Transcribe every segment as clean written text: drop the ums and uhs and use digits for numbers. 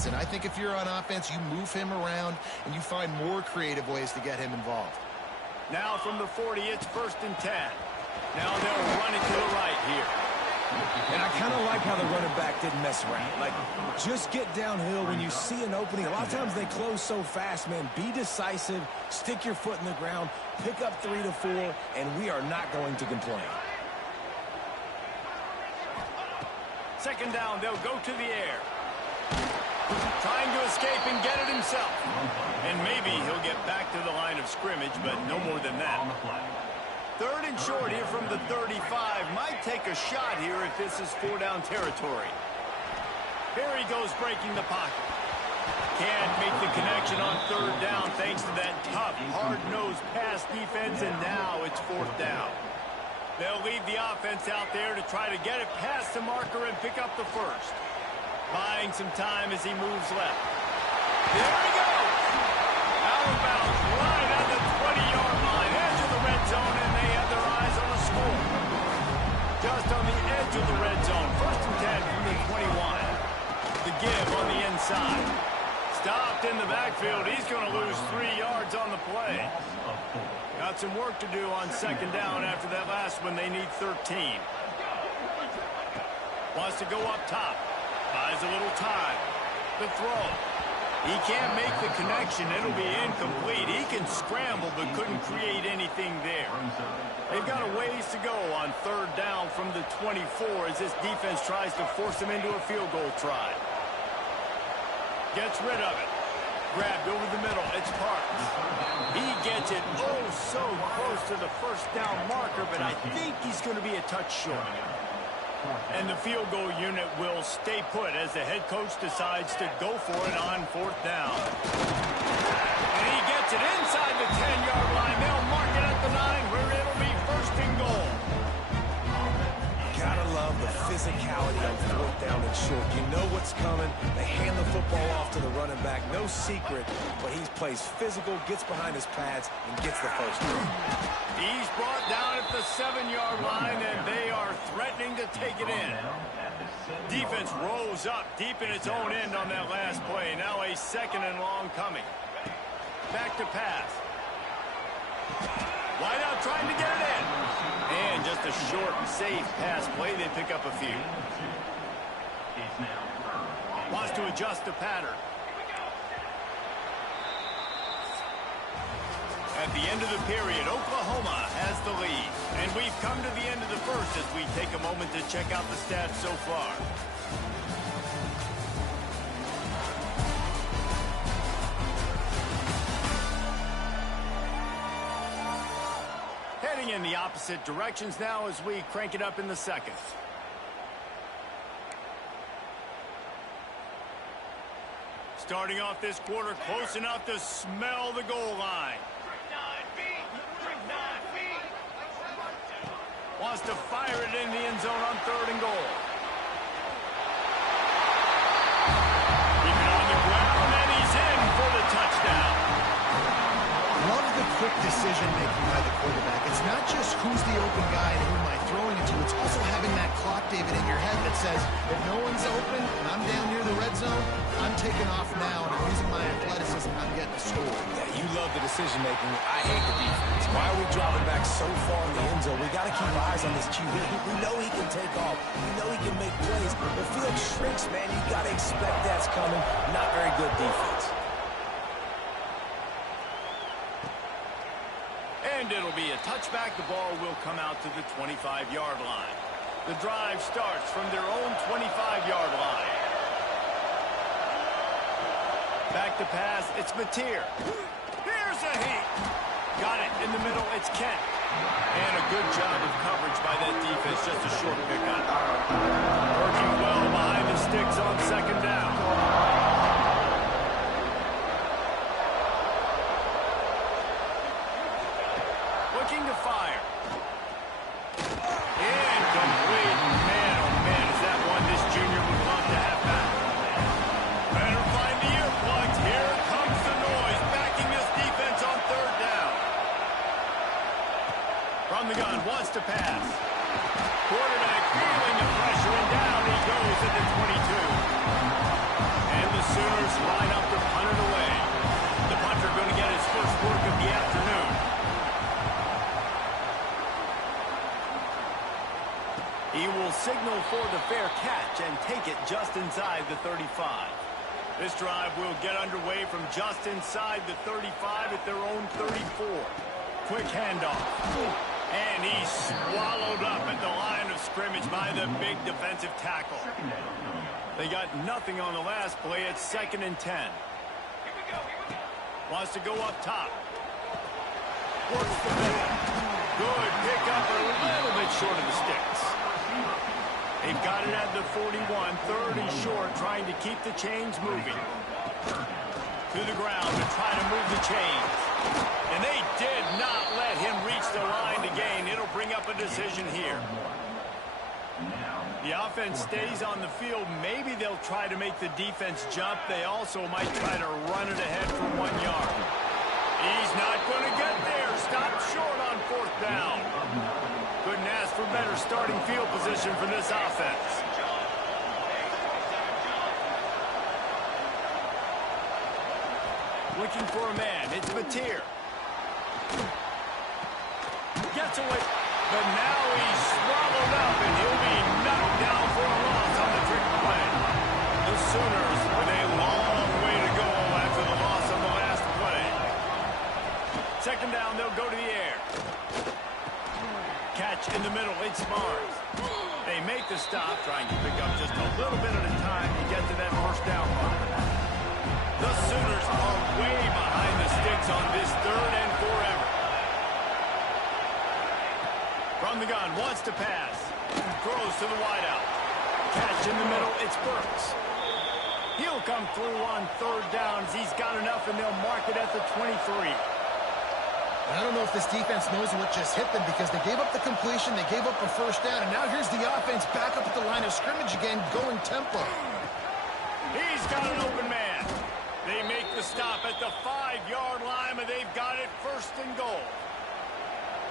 defense. And I think if you're on offense, you move him around and you find more creative ways to get him involved. Now from the 40, it's 1st and 10. Now they'll run it to the right here. And I kind of like how the running back didn't mess around. Like, just get downhill when you see an opening. A lot of times they close so fast, man. Be decisive, stick your foot in the ground, pick up 3 to 4, and we are not going to complain. 2nd down, they'll go to the air. Trying to escape and get it himself. And maybe he'll get back to the line of scrimmage, but no more than that. 3rd and short here from the 35. Might take a shot here if this is 4-down territory. Here he goes breaking the pocket. Can't make the connection on 3rd down thanks to that tough, hard-nosed pass defense, and now it's 4th down. They'll leave the offense out there to try to get it past the marker and pick up the 1st. Buying some time as he moves left. There he goes! Out of bounds, right at the 20-yard line, edge of the red zone, and they have their eyes on a score. Just on the edge of the red zone, 1st and 10 from the 21. The give on the inside. Stopped in the backfield. He's going to lose 3 yards on the play. Got some work to do on 2nd down after that last one. They need 13. Wants to go up top. Buys a little time. The throw. He can't make the connection. It'll be incomplete. He can scramble but couldn't create anything there. They've got a ways to go on 3rd down from the 24 as this defense tries to force him into a field goal try. Gets rid of it. Grabbed over the middle. It's Parks. He gets it so close to the 1st down marker, but I think he's going to be a touch short. And the field goal unit will stay put as the head coach decides to go for it on 4th down. And he gets it inside the 10-yard line. They'll mark it at the 9 where it'll be 1st and goal. Gotta love the physicality on 4th down and short. You know what's coming. They hand the football off to the running back. No secret, but he plays physical, gets behind his pads, and gets the 1st down. He's brought down at the 7-yard line, and they are threatening to take it in. Defense rose up deep in its own end on that last play. Now a 2nd and long coming. Back to pass. Wide out trying to get it in. And just a short and safe pass play. They pick up a few. Wants to adjust the pattern. At the end of the period, Oklahoma has the lead. And we've come to the end of the 1st as we take a moment to check out the stats so far. Heading in the opposite directions now as we crank it up in the 2nd. Starting off this quarter close enough to smell the goal line. Wants to fire it in the end zone on 3rd and goal. Keep it on the ground, and he's in for the touchdown. Love the quick decision-making by the quarterback. It's not just who's the open guy and who am I throwing it to. It's also having that clock, David, in your head that says, if no one's open and I'm down near the red zone, I'm taking off now, and I'm using my athleticism, I'm getting a score. Yeah, you love the decision-making. I hate the defense. Why are we dropping back so far in the end zone? We got to keep eyes on this QB. We know he can take off. We know he can make plays. The field shrinks, man. You got to expect that's coming. Not very good defense. And it'll be a touchback. The ball will come out to the 25-yard line. The drive starts from their own 25-yard line. Back to pass. It's Mateer. Here's a heat. Got it in the middle. It's Kent. And a good job of coverage by that defense. Just a short pickup. Working well behind the sticks on 2nd down. Looking to fire. Incomplete. Man, oh man, is that one this junior would love to have back. Better find the earplugs. Here comes the noise, backing this defense on 3rd down. From the gun, wants to pass. Quarterback feeling the pressure, and down he goes at the 22. And Sooners line up to punt it away. The punter going to get his first work of the afternoon. He will signal for the fair catch and take it just inside the 35. This drive will get underway from just inside the 35 at their own 34. Quick handoff. And he's swallowed up at the line of scrimmage by the big defensive tackle. They got nothing on the last play. It's 2nd and 10. Wants to go up top. Works the middle. Good pickup, a little bit short of the sticks. They've got it at the 41, 3rd and short, trying to keep the chains moving. To the ground to try to move the chains. And they did not let him reach the line to gain. It'll bring up a decision here. The offense stays on the field. Maybe they'll try to make the defense jump. They also might try to run it ahead for 1 yard. He's not going to get there. Stop short on 4th down. Couldn't ask for better starting field position for this offense. Looking for a man. It's Batir. Gets away. But now he's swallowed up, and he'll be knocked down for a loss on the trick play. The Sooners with a long way to go after the loss on the last play. 2nd down, they'll go to the air. Catch in the middle. It's Mars. They make the stop, trying to pick up just a little bit at a time to get to that 1st down mark. The Sooners are way behind the sticks on this 3rd and forever. From the gun, wants to pass. Throws to the wideout. Catch in the middle, it's Burks. He'll come through on 3rd down. He's got enough, and they'll mark it at the 23. I don't know if this defense knows what just hit them because they gave up the completion, they gave up a 1st down, and now here's the offense back up at the line of scrimmage again, going tempo. He's got an open man. They make the stop at the 5-yard line, but they've got it 1st and goal.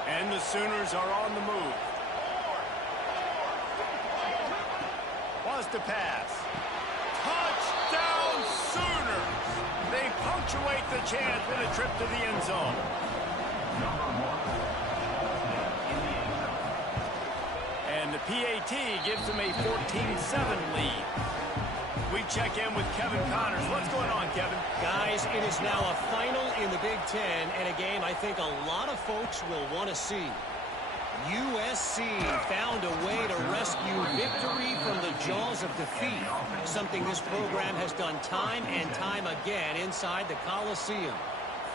And the Sooners are on the move. Wants to pass. Touchdown Sooners! They punctuate the chance with a trip to the end zone. And the PAT gives them a 14-7 lead. We check in with Kevin Connors. What's going on, Kevin? Guys, it is now a final in the Big Ten, and a game I think a lot of folks will want to see. USC found a way to rescue victory from the jaws of defeat, something this program has done time and time again inside the Coliseum.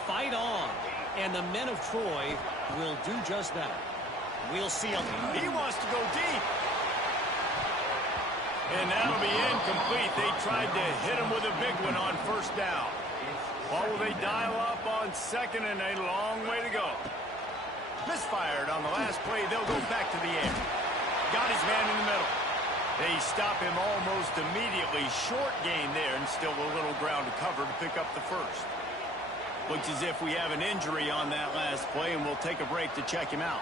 Fight on, and the men of Troy will do just that. We'll see him. He wants to go deep. And that'll be incomplete. They tried to hit him with a big one on 1st down. Or will they dial up on 2nd and a long way to go? Misfired on the last play. They'll go back to the air. Got his man in the middle. They stop him almost immediately. Short gain there and still a little ground to cover to pick up the 1st. Looks as if we have an injury on that last play, and we'll take a break to check him out.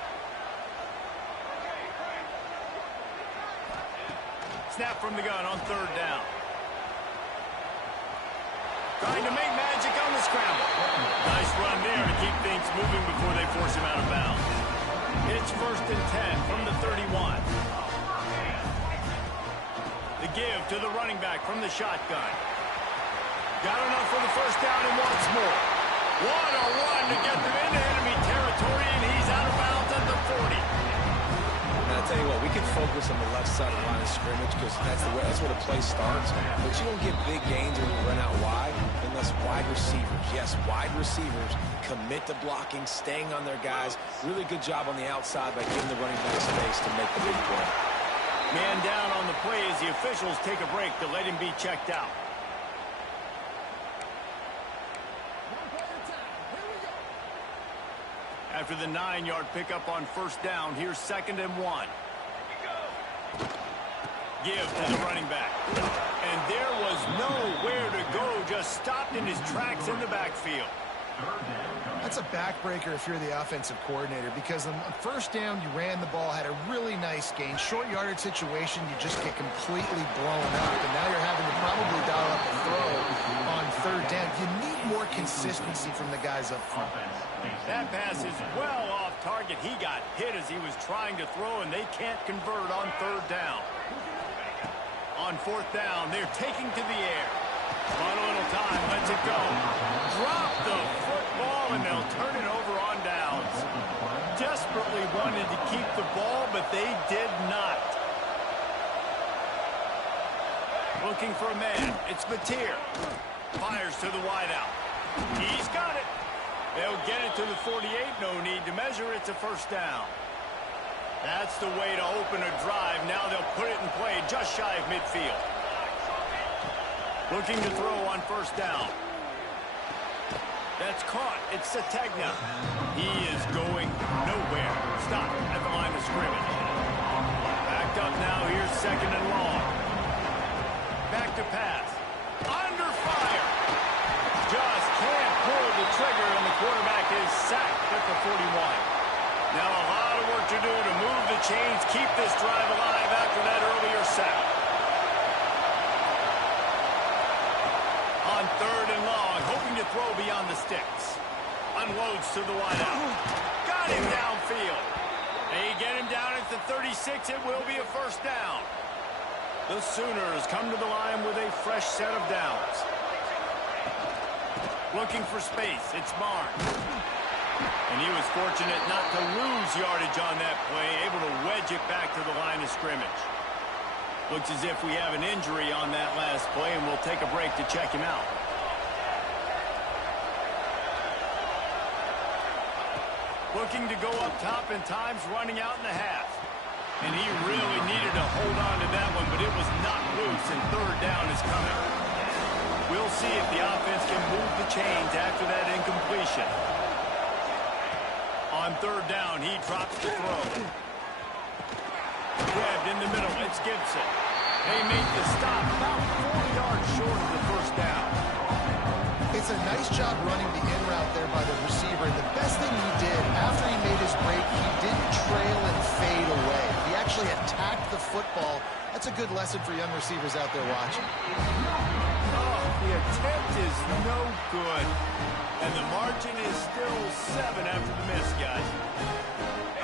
Snap from the gun on 3rd down. Trying to make magic on the scramble. Nice run there to keep things moving before they force him out of bounds. It's 1st and 10 from the 31. The give to the running back from the shotgun. Got enough for the 1st down and wants more. What a run to get them into enemy territory, and he's out of bounds at the 40. And I'll tell you what, we can focus on the left side of the line of scrimmage because that's where the play starts. But you don't get big gains when you run out wide unless wide receivers, yes, wide receivers commit to blocking, staying on their guys. Really good job on the outside by giving the running back space to make the big play. Man down on the play as the officials take a break to let him be checked out. After the 9-yard pickup on 1st down, here's 2nd and 1. Give to the running back. And there was nowhere to go, just stopped in his tracks in the backfield. That's a backbreaker if you're the offensive coordinator because on 1st down, you ran the ball, had a really nice gain. Short yardage situation, you just get completely blown up. And now you're having to probably dial up the throw You need more consistency from the guys up front. That pass is well off target. He got hit as he was trying to throw, and they can't convert on third down. On fourth down, they're taking to the air. On a little time, lets it go. Drop the football, and they'll turn it over on downs. Desperately wanted to keep the ball, but they did not. Looking for a man. It's Mateer. Fires to the wideout. He's got it. They'll get it to the 48. No need to measure. It's a first down. That's the way to open a drive. Now they'll put it in play just shy of midfield. Looking to throw on first down. That's caught. It's Sategna. He is going nowhere. Stop at the line of scrimmage. Backed up now. Here's second and long. Back to pass. Under fire. Just can't pull the trigger, and the quarterback is sacked at the 41. Now a lot of work to do to move the chains, keep this drive alive after that earlier sack. On third and long, hoping to throw beyond the sticks. Unloads to the wideout. Got him downfield. They get him down at the 36. It will be a first down. The Sooners come to the line with a fresh set of downs. Looking for space. It's Barnes. And he was fortunate not to lose yardage on that play, able to wedge it back to the line of scrimmage. Looks as if we have an injury on that last play, and we'll take a break to check him out. Looking to go up top, and time's running out in the half. And he really needed to hold on to that one, but it was knocked loose, and third down is coming. We'll see if the offense can move the chains after that incompletion. On third down, he drops the throw. Grabbed in the middle, it's Gibson. They make the stop about 4 yards short of the first down. It's a nice job running the in route there by the receiver. The best thing he did after he made his break, he didn't trail and fade away. He actually attacked the football. That's a good lesson for young receivers out there watching. Oh, the attempt is no good. And the margin is still 7 after the miss, guys.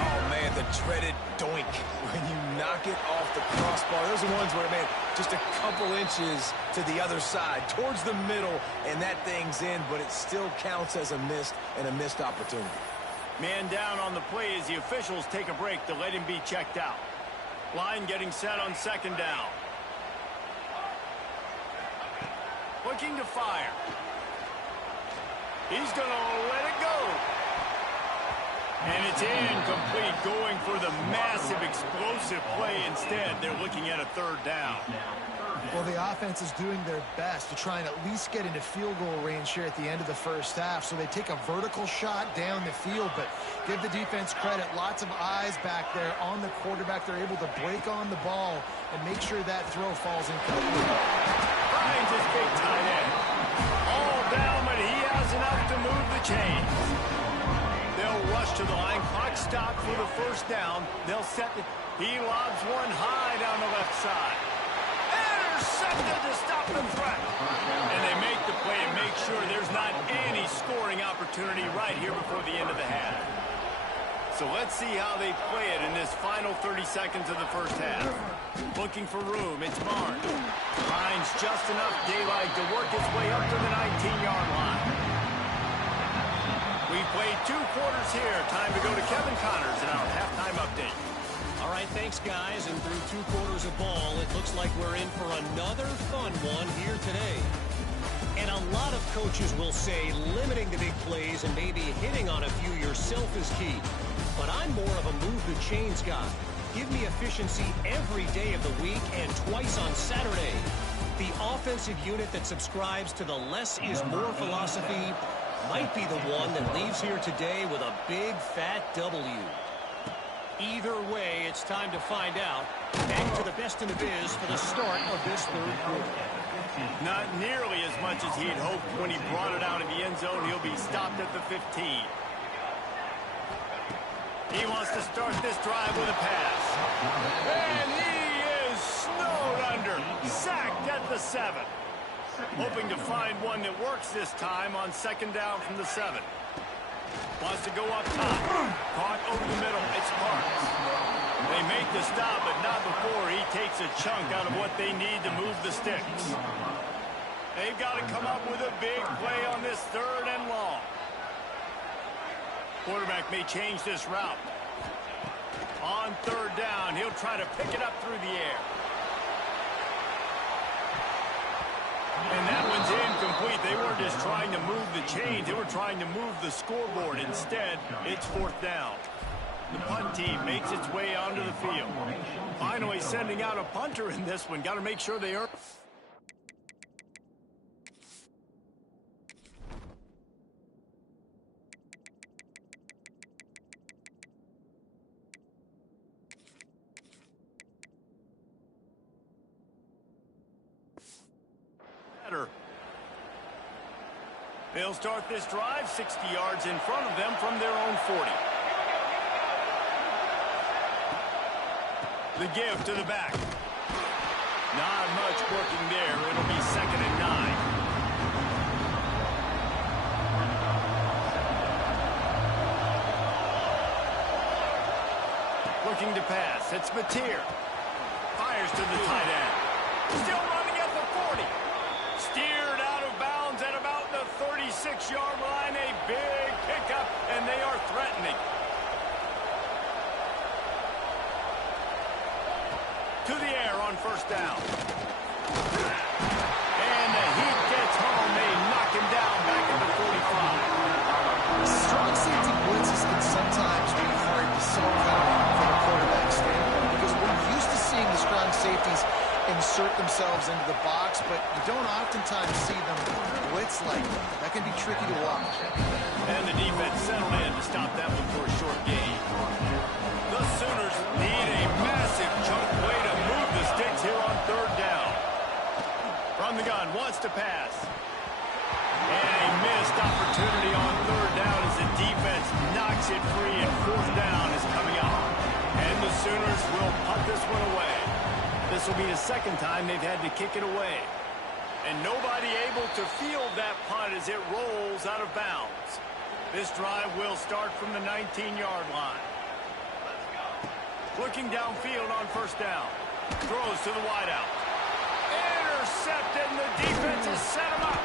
Oh, man, the dreaded doink when you knock it off the crossbar. Those are ones where, man, just a couple inches to the other side, towards the middle, and that thing's in, but it still counts as a missed and a missed opportunity. Man down on the play as the officials take a break to let him be checked out. Line getting set on second down. Looking to fire. He's going to let it go. And it's incomplete, going for the massive explosive play instead. They're looking at a third down. Well, the offense is doing their best to try and at least get into field goal range here at the end of the first half. So they take a vertical shot down the field, but give the defense credit. Lots of eyes back there on the quarterback. They're able to break on the ball and make sure that throw falls incomplete. Finds his big tight end. All down, but he has enough to move the chains. They'll rush to the line. Clock stopped for the first down. They'll set it. He lobs one high down the left side. Intercepted to stop the threat. And they make the play and make sure there's not any scoring opportunity right here before the end of the half. So let's see how they play it in this final 30 seconds of the first half. Looking for room. It's Barnes. Finds just enough daylight to work his way up to the 19-yard line. We've played 2 quarters here. Time to go to Kevin Connors in our halftime update. All right, thanks, guys. And through 2 quarters of ball, it looks like we're in for another fun one here today. And a lot of coaches will say limiting the big plays and maybe hitting on a few yourself is key. But I'm more of a move the chains guy. Give me efficiency every day of the week and twice on Saturday. The offensive unit that subscribes to the less is more philosophy might be the one that leaves here today with a big fat W. Either way, it's time to find out. Back to the best in the biz for the start of this third quarter. Not nearly as much as he'd hoped when he brought it out of the end zone. He'll be stopped at the 15. He wants to start this drive with a pass. And he is snowed under. Sacked at the 7. Hoping to find one that works this time on second down from the 7. Wants to go up top. Caught over the middle. It's Parks. They make the stop, but not before he takes a chunk out of what they need to move the sticks. They've got to come up with a big play on this 3rd and long. Quarterback may change this route. On 3rd down, he'll try to pick it up through the air. And that one's incomplete. They weren't just trying to move the chains. They were trying to move the scoreboard. Instead, it's 4th down. The punt team makes its way onto the field. Finally sending out a punter in this one. Got to make sure they earn. They'll start this drive 60 yards in front of them from their own 40. The give to the back. Not much working there. It'll be 2nd and 9. Looking to pass. It's Mateer. Fires to the tight end. Still running at the 40. Steered out of bounds at about the 36-yard line. A big pickup, and they are threatening. To the air on 1st down. And the heat gets home. They knock him down back at the 45. Strong safety blitzes can sometimes be hard to see coming from a quarterback standpoint because we're used to seeing the strong safeties insert themselves into the box, but you don't oftentimes see them blitz like that. That can be tricky to watch. And the defense settled in to stop that one for a short gain. The Sooners need a massive chunk play to move the sticks here on 3rd down. From the gun, wants to pass. And a missed opportunity on 3rd down as the defense knocks it free, and 4th down is coming up. And the Sooners will punt this one away. This will be the 2nd time they've had to kick it away. And nobody able to field that punt as it rolls out of bounds. This drive will start from the 19-yard line. Looking downfield on 1st down. Throws to the wideout. Intercepted, and the defense has set him up.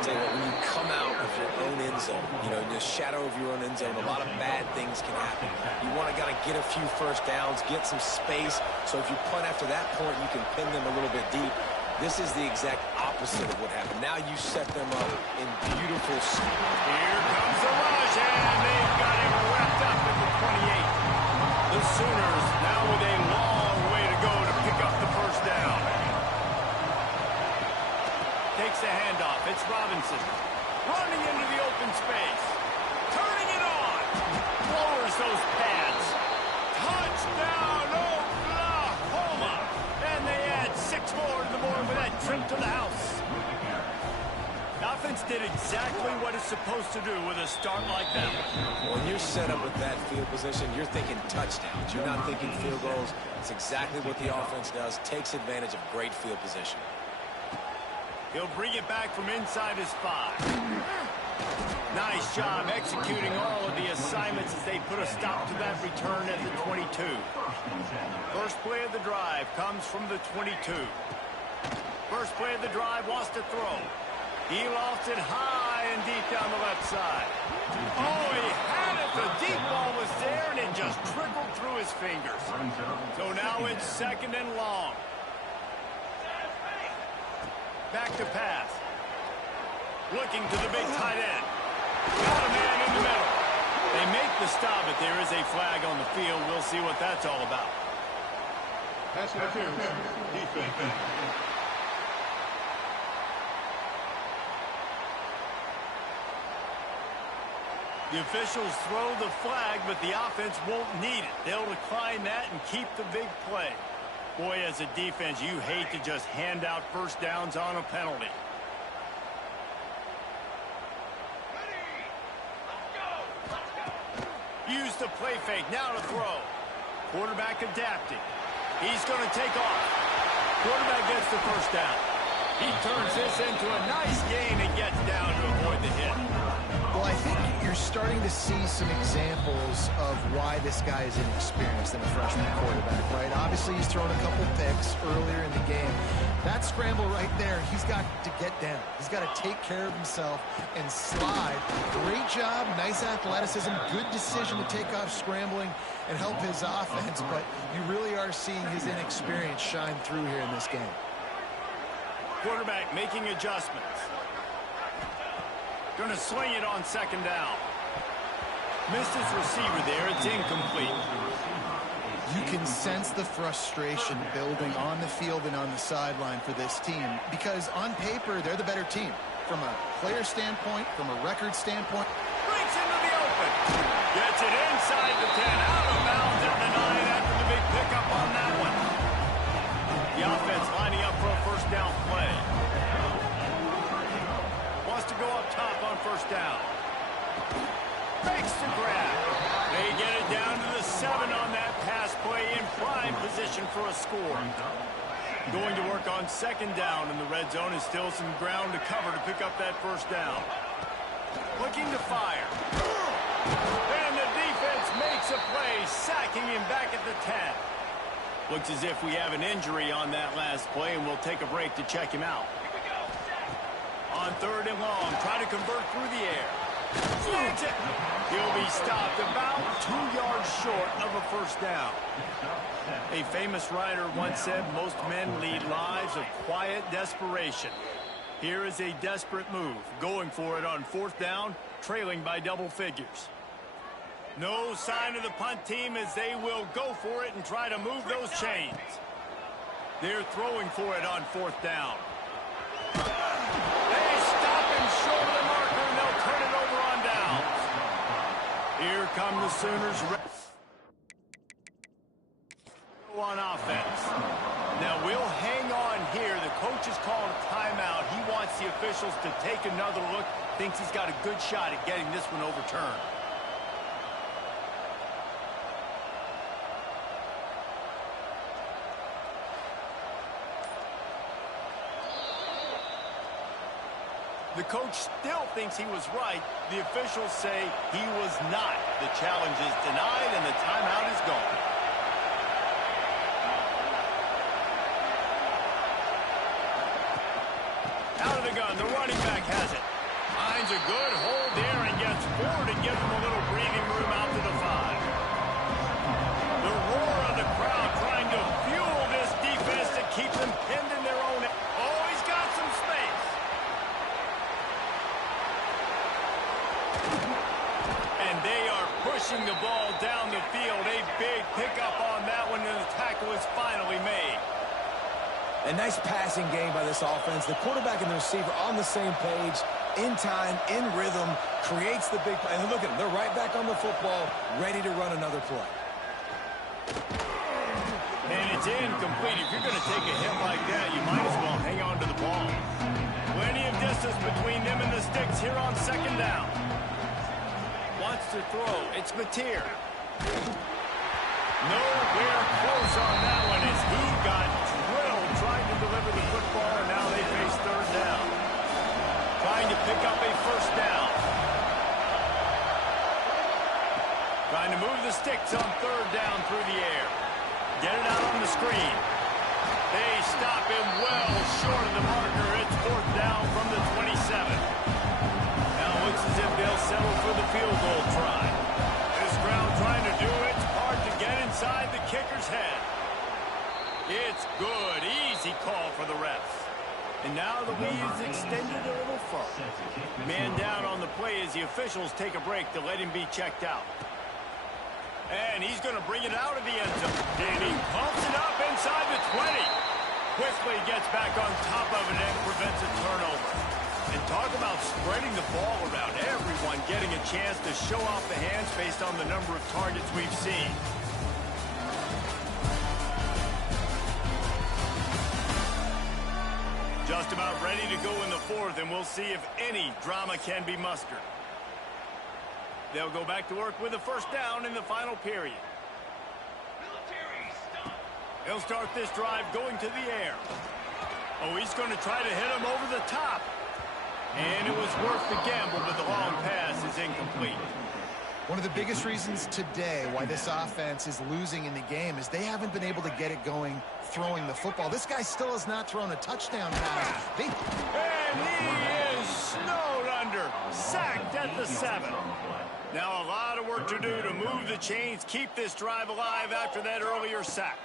Tell you what, when you come out of your own end zone, you know, in the shadow of your own end zone, a lot of bad things can happen. You want to get a few 1st downs, get some space, so if you punt after that point, you can pin them a little bit deep. This is the exact opposite of what happened. Now you set them up in beautiful spots. Here comes the rush, and they've got him wrapped up at the 28. The Sooners now with a long way to go to pick up the 1st down. Takes the handoff. It's Robinson. Running into the open space. Turning it on. Lowers those pads. Touchdown, Oklahoma. And they add 6 more to the board with that trip to the house. The offense did exactly what it's supposed to do with a start like that. When you're set up with that field position, you're thinking touchdowns. You're not thinking field goals. It's exactly what the offense does. Takes advantage of great field position. He'll bring it back from inside his 5. Nice job executing all of the assignments as they put a stop to that return at the 22. First play of the drive comes from the 22. First play of the drive wants to throw. He lofts it high and deep down the left side. Oh, he had it. The deep ball was there, and it just trickled through his fingers. So now it's 2nd and long. Back to pass. Looking to the big tight end. Got a man in the middle. They make the stop, but there is a flag on the field. We'll see what that's all about. Pass interference. Defense. The officials throw the flag, but the offense won't need it. They'll decline that and keep the big play. Boy, as a defense, you hate to just hand out 1st downs on a penalty. Use the play fake, now to throw. Quarterback adapting. He's going to take off. Quarterback gets the 1st down. He turns this into a nice gain and gets down to avoid the hit. Well, I think you're starting to see some examples of why this guy is inexperienced in a freshman quarterback, right? Obviously, he's thrown a couple picks earlier in the game. That scramble right there, he's got to get down. He's got to take care of himself and slide. Great job, nice athleticism, good decision to take off scrambling and help his offense, but you really are seeing his inexperience shine through here in this game. Quarterback making adjustments. Going to swing it on second down. Missed his receiver there. It's incomplete. You can sense the frustration building on the field and on the sideline for this team because on paper, they're the better team. From a player standpoint, from a record standpoint. Breaks into the open. Gets it inside the 10. Out of bounds at the 9 after the big pickup on that one. The offense lining up for a first down play. Wants to go up top on first down. Fakes the grab. They get it down to the 7 on that pass play in prime position for a score. Going to work on second down in the red zone is still some ground to cover to pick up that first down. Looking to fire. And the defense makes a play, sacking him back at the 10. Looks as if we have an injury on that last play, and we'll take a break to check him out. On third and long, try to convert through the air. Slants it. He'll be stopped about 2 yards short of a first down. A famous writer once said, most men lead lives of quiet desperation. Here is a desperate move, going for it on fourth down, trailing by double figures. No sign of the punt team as they will go for it and try to move those chains. They're throwing for it on fourth down. They stop him short of the marker, and they'll turn it over on downs. Here come the Sooners on offense. Now we'll hang on here. The coach is calling a timeout. He wants the officials to take another look. Thinks he's got a good shot at getting this one overturned. The coach still thinks he was right. The officials say he was not. The challenge is denied and the timeout is gone. Out of the gun, the running back has it. Finds a good hold there and gets forward and gives him a little breathing room out to the 5. The roar of the crowd trying to fuel this defense to keep them pinned in their own. Oh, he's got some space. And they are pushing the ball down the field. A big pickup on that one, and the tackle is finally made. A nice passing game by this offense. The quarterback and the receiver on the same page, in time, in rhythm, creates the big play. And look at them. They're right back on the football, ready to run another play. And it's incomplete. If you're going to take a hit like that, you might as well hang on to the ball. Plenty of distance between them and the sticks here on second down. Wants to throw. It's Mateer. Nowhere close on that one as he got drilled trying to deliver the football, and now they face third down. Trying to pick up a first down. Trying to move the sticks on third down through the air. Get it out on the screen. They stop him well short of the marker. It's fourth down from the 27. Now it looks as if they'll settle for the field goal try. This crowd trying to do it's hard to get inside the kicker's head. It's good. Easy call for the refs. And now the lead is extended a little further. Man down on the play as the officials take a break to let him be checked out. And he's going to bring it out of the end zone. And he pumps it up inside the 20. Quickly gets back on top of it and prevents a turnover. And talk about spreading the ball around. Everyone getting a chance to show off the hands based on the number of targets we've seen. Just about ready to go in the fourth, and we'll see if any drama can be mustered. They'll go back to work with a first down in the final period. He'll start this drive going to the air. Oh, he's going to try to hit him over the top. And it was worth the gamble, but the long pass is incomplete. One of the biggest reasons today why this offense is losing in the game is they haven't been able to get it going throwing the football. This guy still has not thrown a touchdown pass. And he is snowed under, sacked at the 7. Now a lot of work to do to move the chains, keep this drive alive after that earlier sack.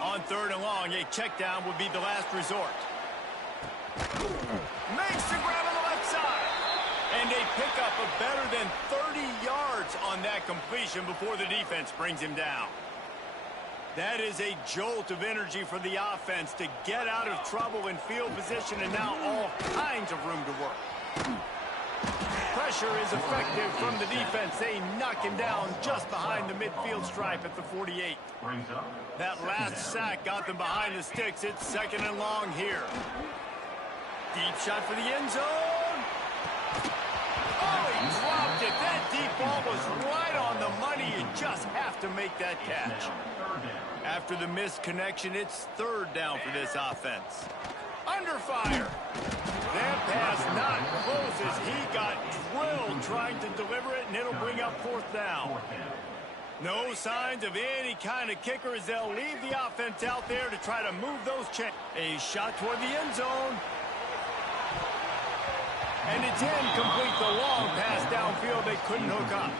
On 3rd and long, a check down would be the last resort. Makes the grab on the left side. And they pick up a better than 30 yards on that completion before the defense brings him down. That is a jolt of energy for the offense to get out of trouble in field position, and now all kinds of room to work. Pressure is effective from the defense. They knock him down just behind the midfield stripe at the 48. That last sack got them behind the sticks. It's 2nd and long here. Deep shot for the end zone. Oh, he dropped it. That deep ball was right on the money. You just have to make that catch. After the missed connection, it's 3rd down for this offense. Under fire. That pass not close as he got drilled trying to deliver it, and it'll bring up 4th down. No signs of any kind of kicker as they'll leave the offense out there to try to move those chains. A shot toward the end zone. And it's incomplete. The long pass downfield they couldn't hook up.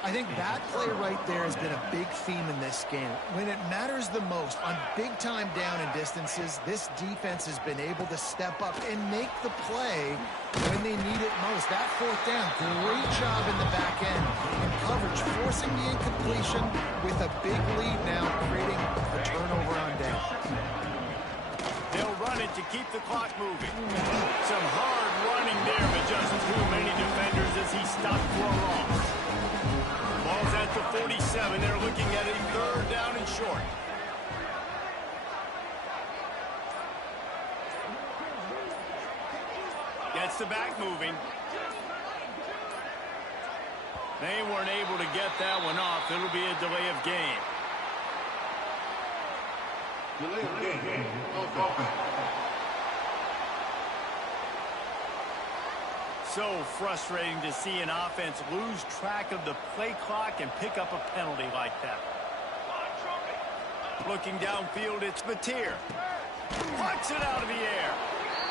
I think that play right there has been a big theme in this game. When it matters the most, on big-time down and distances, this defense has been able to step up and make the play when they need it most. That 4th down, great job in the back end in coverage, forcing the incompletion with a big lead now, creating a turnover on down. They'll run it to keep the clock moving. Some hard running there, but just too many defenders as he stopped for a loss. Ball's at the 47. They're looking at a 3rd down and short. Gets the back moving. They weren't able to get that one off. It'll be a delay of game. Delay of game. So frustrating to see an offense lose track of the play clock and pick up a penalty like that. Looking downfield, it's Mateer. Plucks it out of the air.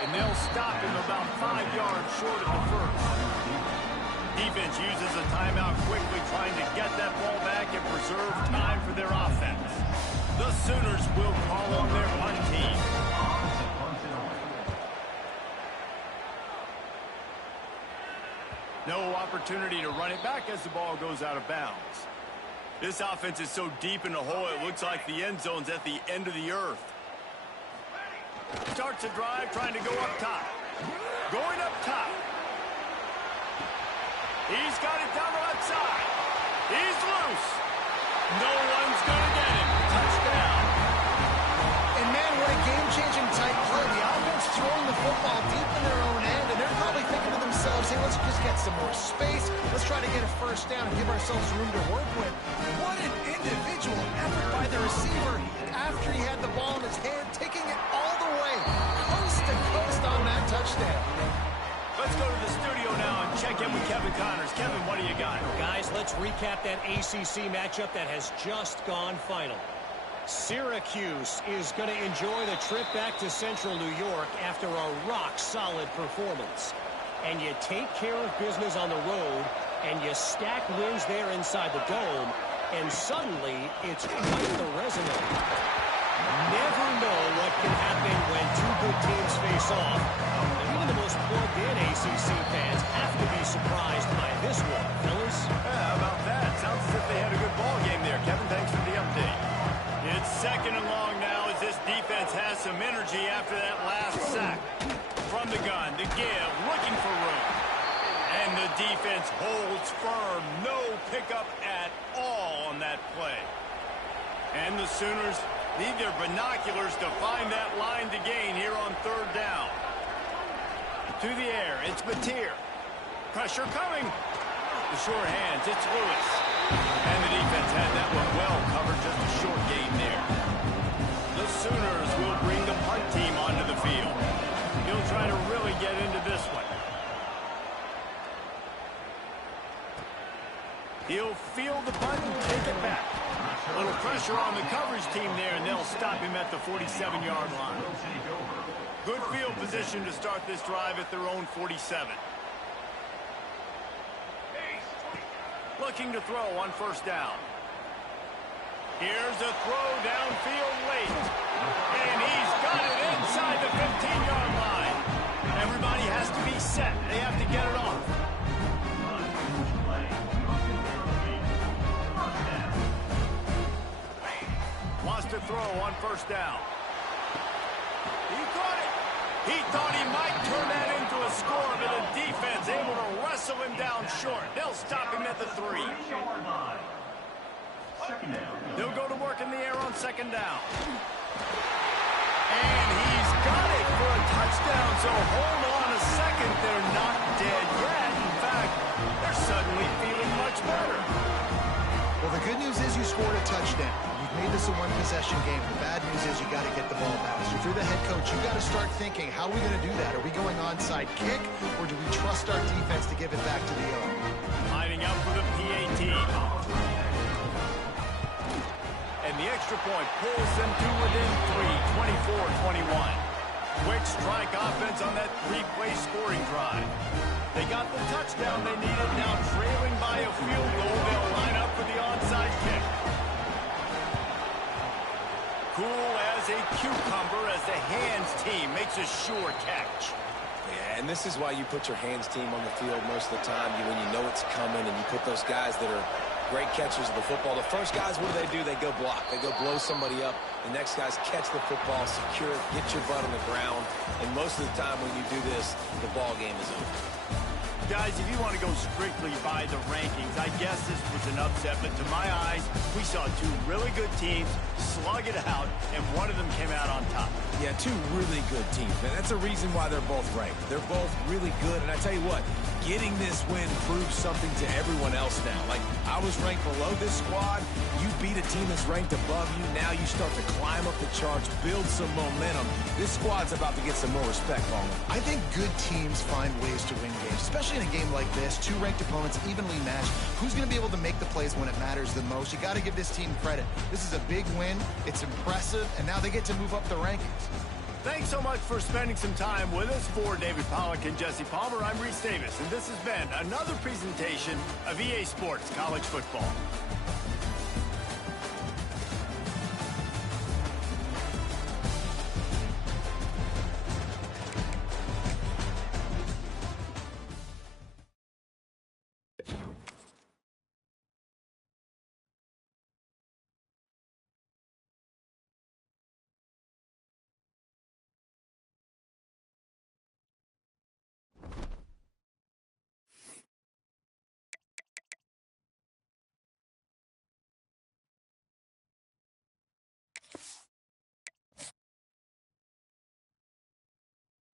And they'll stop him about 5 yards short of the 1st. Defense uses a timeout quickly, trying to get that ball back and preserve time for their offense. The Sooners will call on their punt team. No opportunity to run it back as the ball goes out of bounds. This offense is so deep in the hole, it looks like the end zone's at the end of the earth. Starts a drive, trying to go up top. Going up top. He's got it down the left side. He's loose. No one's going to get him. Touchdown. And man, what a game-changing tight play. The offense throwing the football deep in their own end, and they're probably thinking to themselves, hey, let's just get some more space. Let's try to get a 1st down and give ourselves room to work with. What an individual effort by the receiver after he had the ball in his hand, taking it all the way, coast to coast on that touchdown. Let's go to the studio now and check in with Kevin Connors. Kevin, what do you got? Guys, let's recap that ACC matchup that has just gone final. Syracuse is going to enjoy the trip back to Central New York after a rock-solid performance. And you take care of business on the road, and you stack wins there inside the Dome, and suddenly it's quite the resume. Never know what can happen when 2 good teams face off. And even the most plugged-in ACC fans have to be surprised by this one, fellas. Yeah, how about that? Sounds as if they had a good ball game there. Kevin, thanks for the update. It's 2nd and long now as this defense has some energy after that last sack. From the gun, to give, looking for room. And the defense holds firm. No pickup at all on that play. And the Sooners need their binoculars to find that line to gain here on 3rd down. To the air, it's Mateer. Pressure coming. The sure hands, it's Lewis. And the defense had that one well covered, just a short gain there. The Sooners will bring the punt team He'll feel the button, take it back. A little pressure on the coverage team there, and they'll stop him at the 47-yard line. Good field position to start this drive at their own 47. Looking to throw on first down. Here's a throw downfield late. And he's got it inside the 15-yard line. Everybody has to be set. They have to get it off. Wants to throw on first down. He caught it. He thought he might turn that into a score, but the defense able to wrestle him down short. They'll stop him at the 3. They'll go to work in the air on second down. And he's got it for a touchdown, so hold on a second. They're not dead yet. In fact, they're suddenly feeling much better. Well, the good news is you scored a touchdown. You've made this a one-possession game. The bad news is you got to get the ball back. So if you're the head coach, you got to start thinking, how are we going to do that? Are we going onside kick, or do we trust our defense to give it back to the owner? Lining up for the PAT. And the extra point pulls them to within 3, 24-21. Quick strike offense on that 3-play scoring drive. They got the touchdown they needed. Now trailing by a field goal, they'll line up for the onside kick. Cool as a cucumber as the hands team makes a sure catch. Yeah, and this is why you put your hands team on the field most of the time. When you know it's coming, and you put those guys that are great catchers of the football. The first guys, what do? They go block. They go blow somebody up. The next guys catch the football, secure it, get your butt on the ground. And most of the time when you do this, the ball game is over. Guys, if you want to go strictly by the rankings, I guess this was an upset, but to my eyes, we saw two really good teams slug it out, and one of them came out on top. Yeah, two really good teams, man. That's a reason why they're both ranked. They're both really good, and I tell you what, getting this win proves something to everyone else now. Like, I was ranked below this squad. You beat a team that's ranked above you. Now you start to climb up the charts, build some momentum. This squad's about to get some more respect on them. I think good teams find ways to win games, especially in a game like this. Two ranked opponents evenly matched. Who's going to be able to make the plays when it matters the most? You got to give this team credit. This is a big win. It's impressive, and now they get to move up the rankings. Thanks so much for spending some time with us. For David Pollack and Jesse Palmer, I'm Reese Davis, and this has been another presentation of EA Sports College Football.